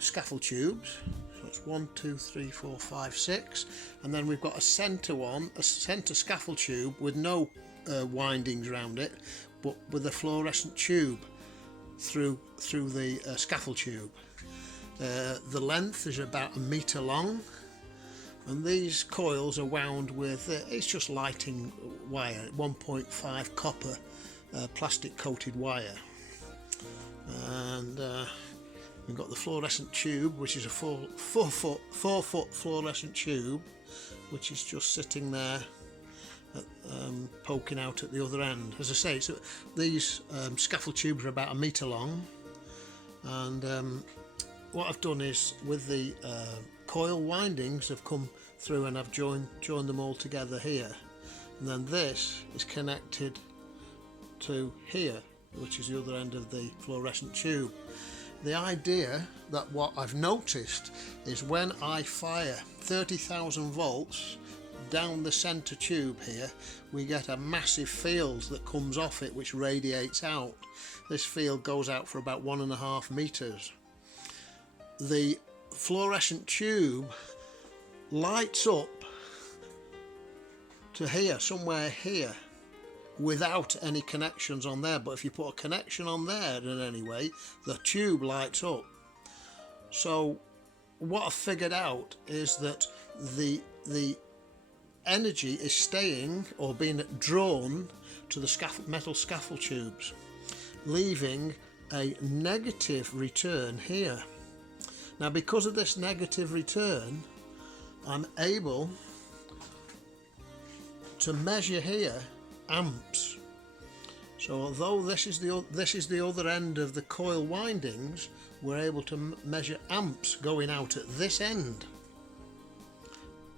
scaffold tubes. So it's 1, 2, 3, 4, 5, 6, and then we've got a centre one, a centre scaffold tube with no windings around it, but with a fluorescent tube through the scaffold tube. The length is about 1 metre long, and these coils are wound with it's just lighting wire, 1.5 copper plastic coated wire, and we've got the fluorescent tube, which is a 4 foot fluorescent tube, which is just sitting there poking out at the other end. As I say, so these scaffold tubes are about 1 metre long, and what I've done is, with the coil windings, have come through and I've joined them all together here, and then this is connected to here, which is the other end of the fluorescent tube. The idea that what I've noticed is when I fire 30,000 volts down the centre tube here, we get a massive field that comes off it which radiates out. This field goes out for about 1.5 meters. The fluorescent tube lights up to here, somewhere here, without any connections on there, but if you put a connection on there in any way, the tube lights up. So what I've figured out is that the energy is staying or being drawn to the metal scaffold tubes, leaving a negative return here. Now, because of this negative return, I'm able to measure here amps. So although this is the other end of the coil windings, we're able to measure amps going out at this end,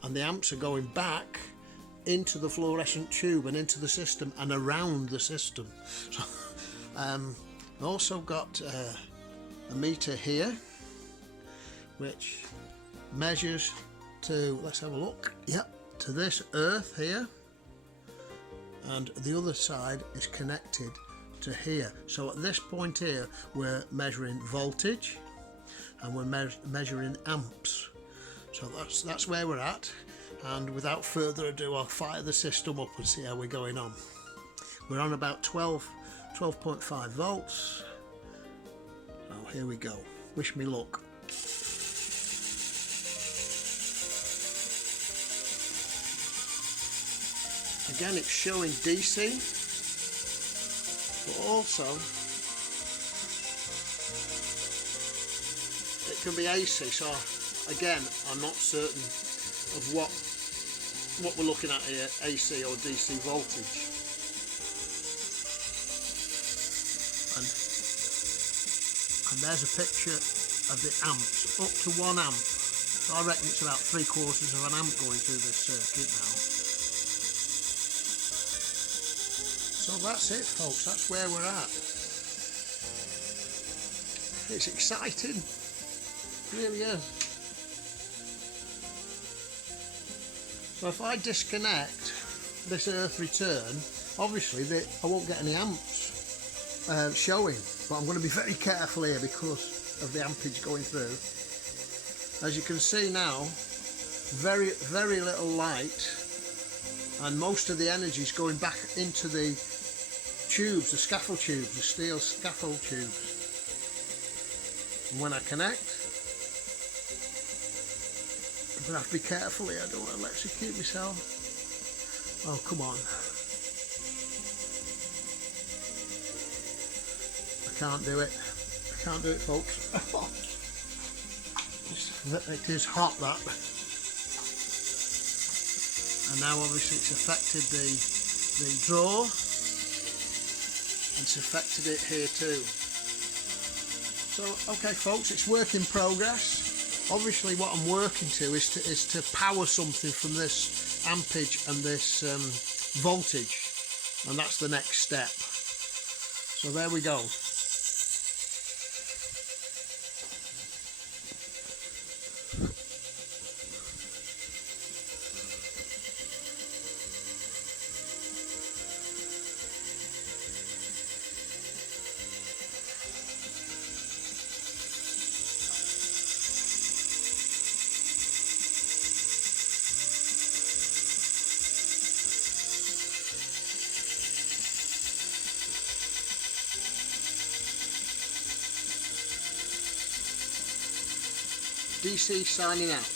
and the amps are going back into the fluorescent tube and into the system and around the system. So I've also got a meter here which measures to, let's have a look, yep, to this earth here, and the other side is connected to here. So at this point here we're measuring voltage and we're measuring amps. So that's where we're at, and without further ado, I'll fire the system up and see how we're going on. We're on about 12.5 volts. So here we go. Wish me luck. Again, it's showing DC, but also it can be AC. So again, I'm not certain of what we're looking at here, AC or DC voltage. And there's a picture of the amps, up to 1 amp. So I reckon it's about 3/4 of an amp going through this circuit now. So that's it, folks, that's where we're at. It's exciting, it really is. So if I disconnect this earth return, obviously I won't get any amps showing, but I'm going to be very careful here because of the ampage going through. As you can see now, very little light, and most of the energy is going back into the tubes, the scaffold tubes, the steel scaffold tubes. And when I connect, I'm going to have to be careful here, I don't want to electrocute myself. Oh, come on. I can't do it. I can't do it, folks. It is hot, that. And now obviously it's affected the draw, and it's affected it here too. So okay, folks, it's work in progress. Obviously what I'm working to is to power something from this ampage and this voltage, and that's the next step. So there we go. DC signing out.